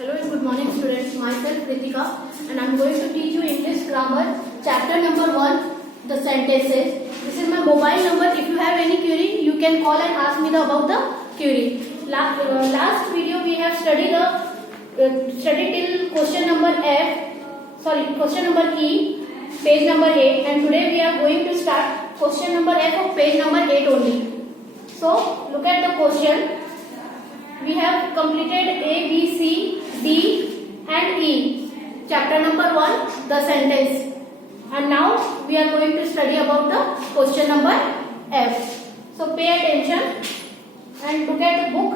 Hello and good morning students. Myself Ritika and I am going to teach you English grammar chapter number 1, the sentences. This is my mobile number. If you have any query, you can call and ask me about the query. Last video we have studied till question number question number E, page number 8, and today we are going to start question number F of page number 8 only. So look at the question. We have completed A, B, C, D and E. Chapter number 1, the sentence. And now we are going to study about the question number F. So pay attention and look at the book,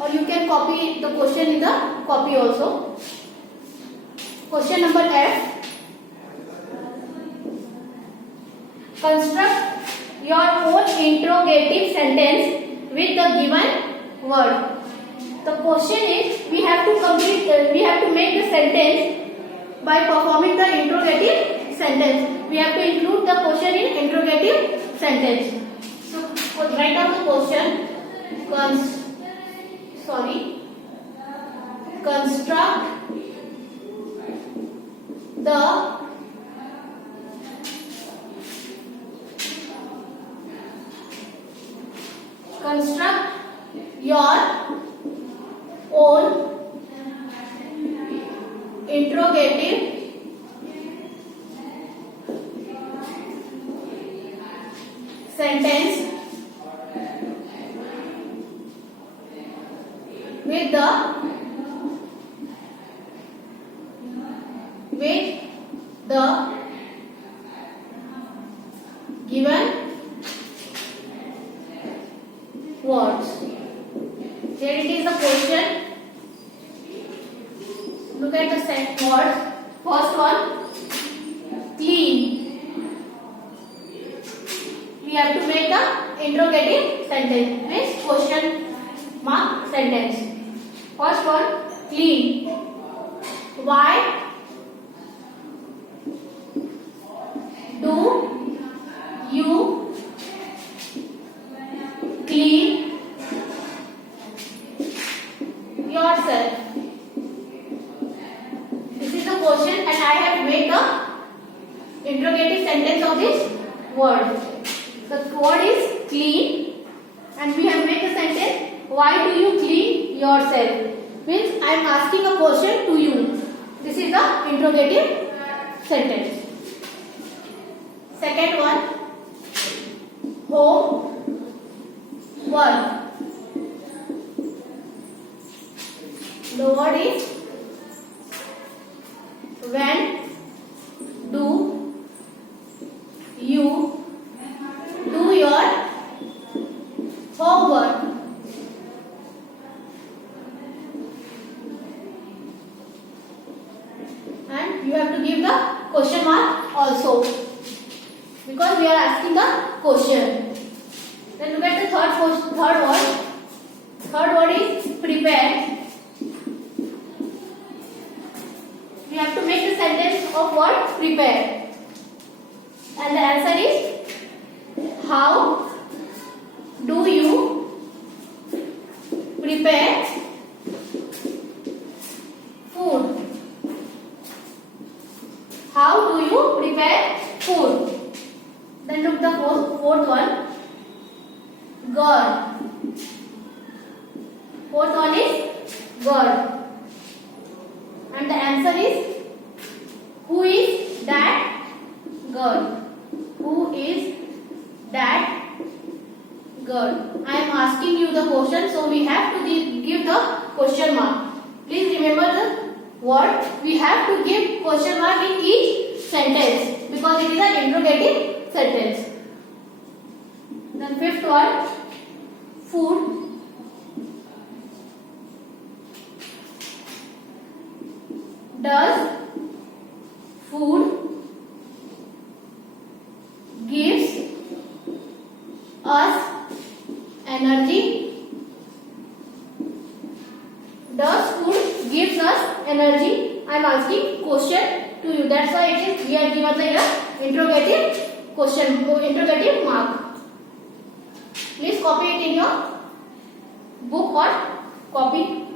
or you can copy the question in the copy also. Question number F. Construct your own interrogative sentence with the given word. The question is, we have to make the sentence by performing the interrogative sentence. We have to include the question in interrogative sentence. So write down the question. Construct your own interrogative sentence with the given words. Here it is the question. Look at the set words. First one, clean. We have to make the interrogative sentence with question mark sentence. First one, clean. Why do you clean yourself? This is the question and I have made the interrogative sentence of this word. The word is clean and we have made the sentence, why do you clean yourself? Means I am asking a question to you. This is the interrogative sentence. Second one, homework. The word is, when do you do your homework? And you have to give the question mark also, because we are asking the question. Then look at the third word. Third word is prepare. We have to make the sentence of word prepare. And the answer is, how do you prepare food? How do you prepare food? Then look the fourth one, girl. Fourth one is girl. And the answer is, who is that girl? Who is that girl? I am asking you the question, so we have to give the question mark. Please remember the word. We have to give question mark in each sentence because it is an interrogative sentence. Then fifth one, food. Does food gives us energy? Does food gives us energy? I am asking question to you. That's why it is we are given the interrogative question, interrogative mark. Please copy it in your book or copy.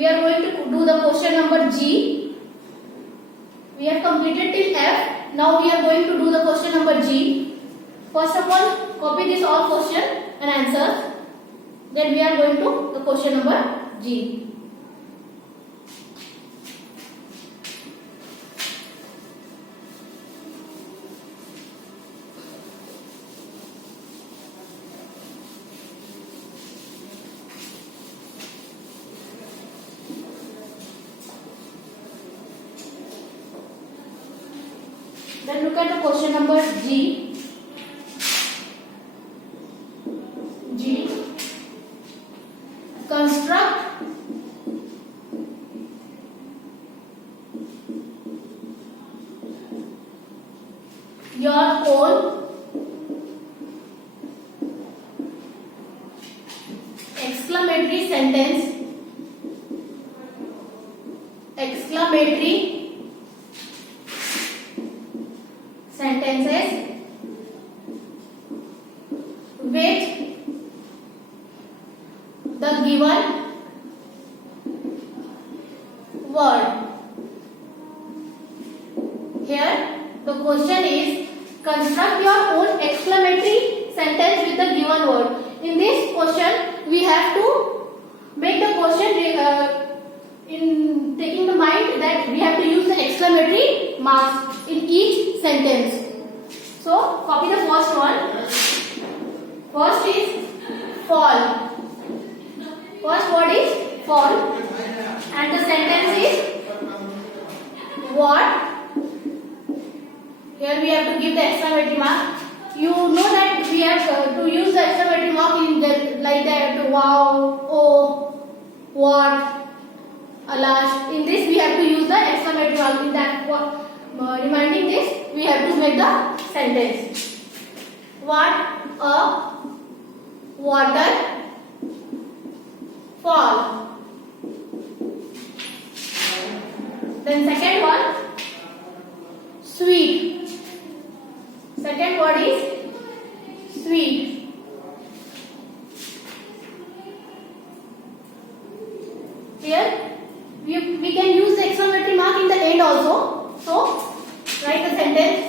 we are going to do the question number G. We have completed till F. Now we are going to do the question number G. First of all, copy this all question and answer. Then we are going to the question number G. Then look at the question number G. G. Construct your own exclamatory sentence. Exclamatory sentences with the given word. Here the question is construct your own exclamatory sentence with the given word. In this question we have to make the question in taking the mind that we have to use the exclamatory marks in each sentence. So copy the first one. First is fall. First word is fall and the sentence is what. Here we have to give the exclamatory mark. You know that we have to use the exclamatory mark in the, like that, wow, oh, what, alas. In this we have to use the exclamatory mark. In that reminding this, we have to make the sentence. What a water fall. Then second one, sweet. Second word is sweet. Here we can use the exclamatory mark in the end also. So write the sentence.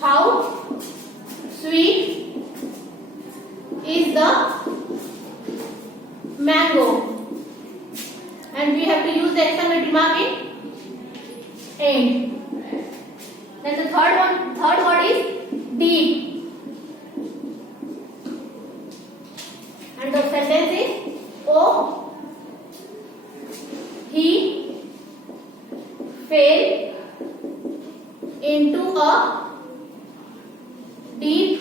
How sweet is the mango, and we have to use the exclamatory mark in end. Then the third word is deep, and the sentence is oh, he fell into a deep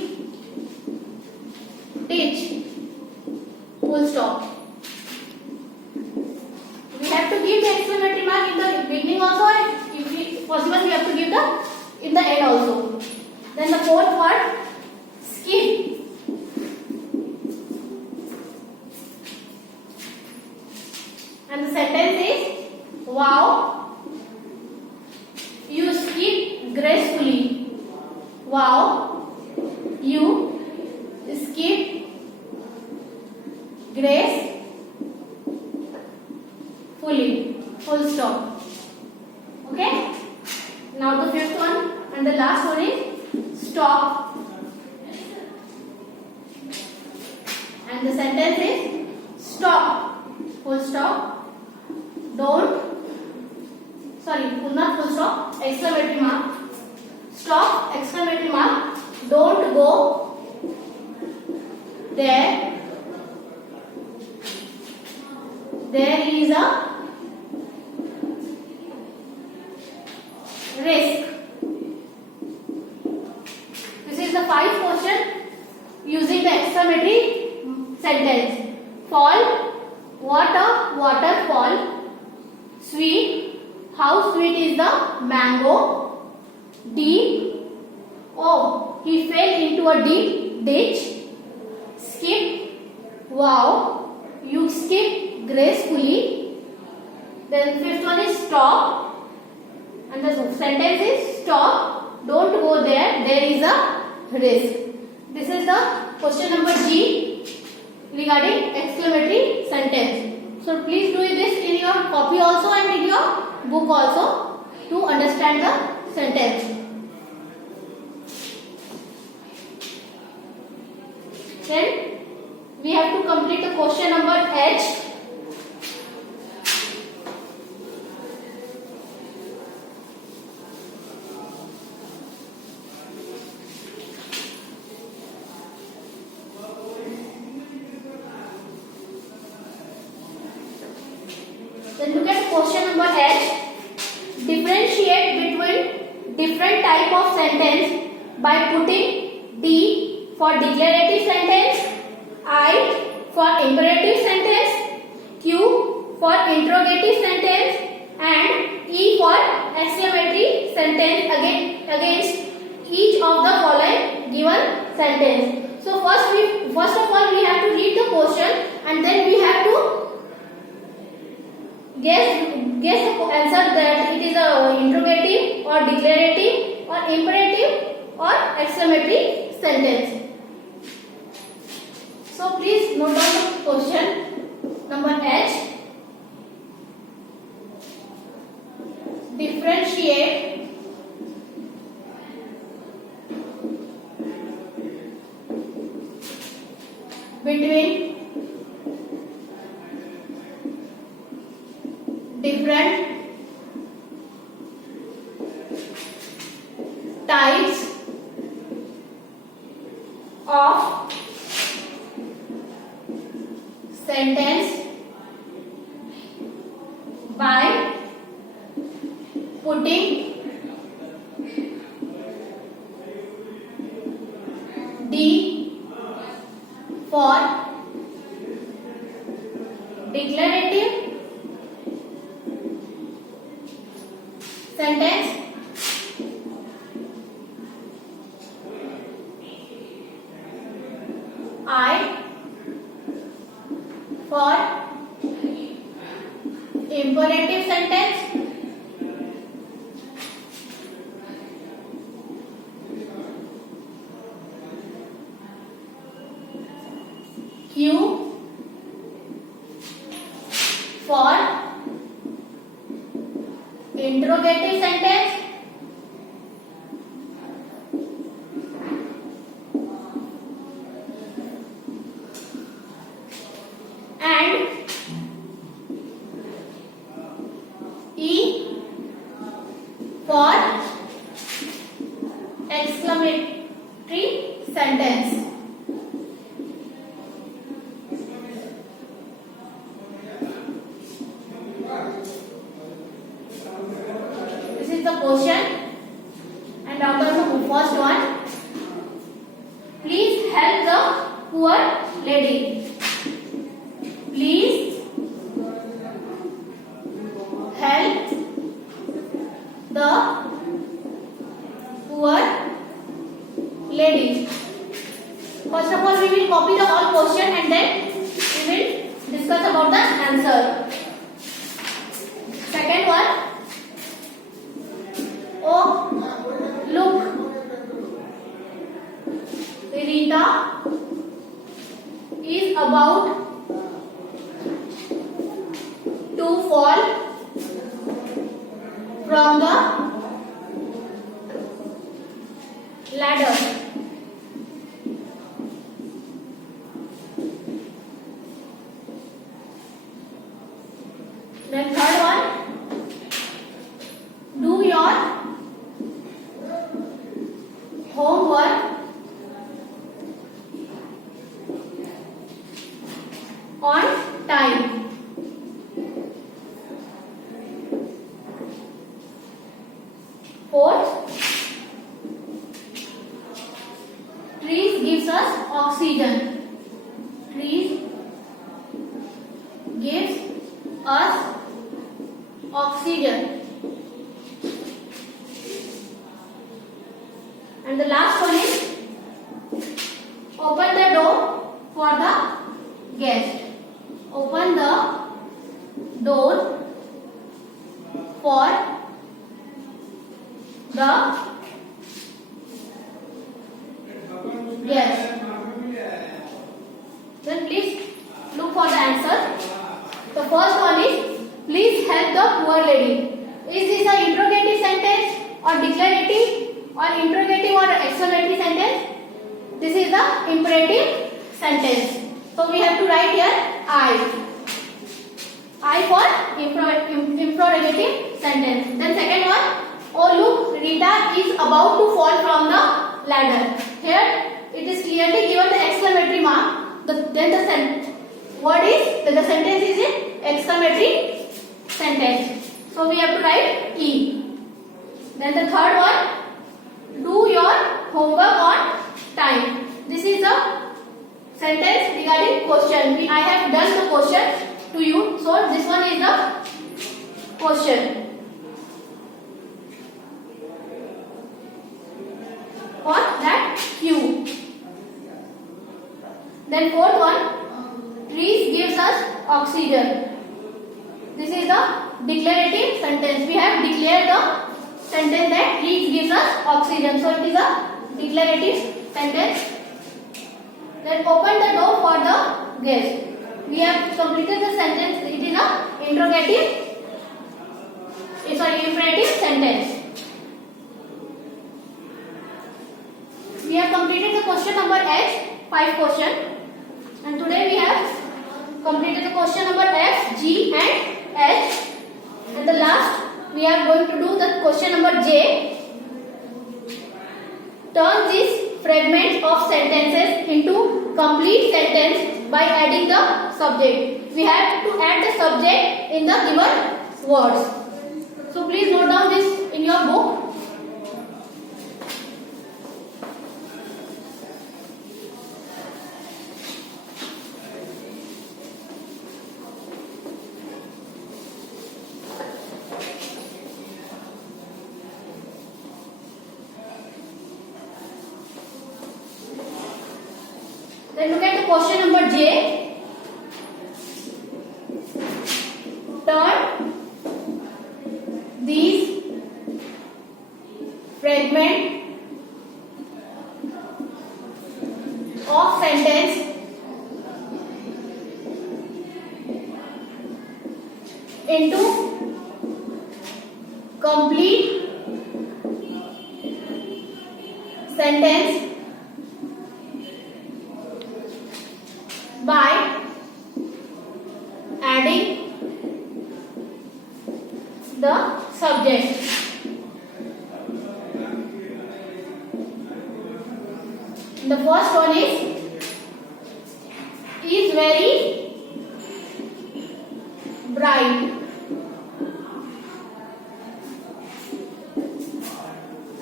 ditch. Full stop. We have to give the exclamatory mark in the beginning also, and if possible we have to give the in the end also. Then the fourth word, skip. And the sentence is wow, you skip gracefully. Wow, you skip gracefully. Full stop. Okay. Now the fifth one and the last one is stop. And the sentence is stop. Full stop. Don't. Sorry, not full stop. Exclamatory mark. Stop. Exclamatory mark. Don't go there. There is a risk. This is the 5 question using the exclamatory sentence. Fall, water, waterfall. Sweet, how sweet is the mango. Deep, oh, he fell into a deep ditch. Skip, wow, you skip gracefully. Then fifth one is stop. And the sentence is stop, don't go there, there is a risk. This is the question number G regarding exclamatory sentence. So please do this in your copy also and in your book also to understand the sentence. Then we have to complete the question number H. Then look at question number H. Differentiate between different type of sentence by putting D for declarative sentence, I for imperative sentence, Q for interrogative sentence, and E for exclamatory sentence against each of the following given sentence. So first of all we have to read the question and then we have to guess the answer that it is a interrogative or declarative or imperative or exclamatory sentence. So please note down the question number H. Differentiate between different types of sentence by putting D for declarative sentence, I for imperative sentence, Q for interrogative sentence, and E for exclamatory sentence. This is the question and answer the first one. Please help the poor lady. Please help the poor lady. First of all, we will copy the whole question and then we will discuss about the answer. Second one. Oh, look, Rita is about to fall from the ladder. Then third one, do your homework on time. Fourth, trees gives us oxygen. Trees gives us oxygen. And the last one is open the door for the guest. Open the door for the guest. Then please look for the answer. The first one is please help the poor lady. Is this a interrogative sentence or declarative or interrogative or exclamatory sentence? This is the imperative sentence. So we have to write here I for interrogative sentence. Then second one, oh look, Rita is about to fall from the ladder. Here it is clearly given the exclamatory mark. Then the sentence is in exclamatory sentence. So we have to write E. Then the third one, do your homework on time. This is a sentence regarding question. I have done the question to you. So this one is the question. For that Q. Then fourth one, trees gives us oxygen. This is the declarative sentence. We have declared the sentence that trees gives us oxygen. So it is a declarative sentence. Then open the door for the guest. We have completed the sentence. It is a imperative sentence. We have completed the question number H, 5 question. And today we have completed the question number F, G and H. And the last we are going to do the question number J. Turn these fragments of sentences into complete sentence by adding the subject. We have to add the subject in the given words. So please note down this in your book. Then look at the question number J. Turn these fragments of sentence into complete sentence by adding the subject. The first one is very bright.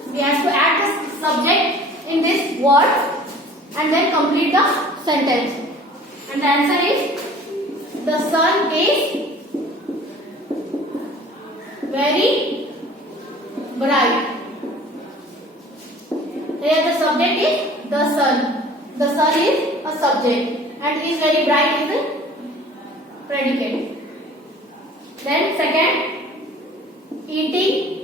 We have to add the subject in this word and then complete the sentence. And the answer is the sun is very bright. Here the subject is the sun. The sun is a subject and is very bright is a predicate. Then second, eating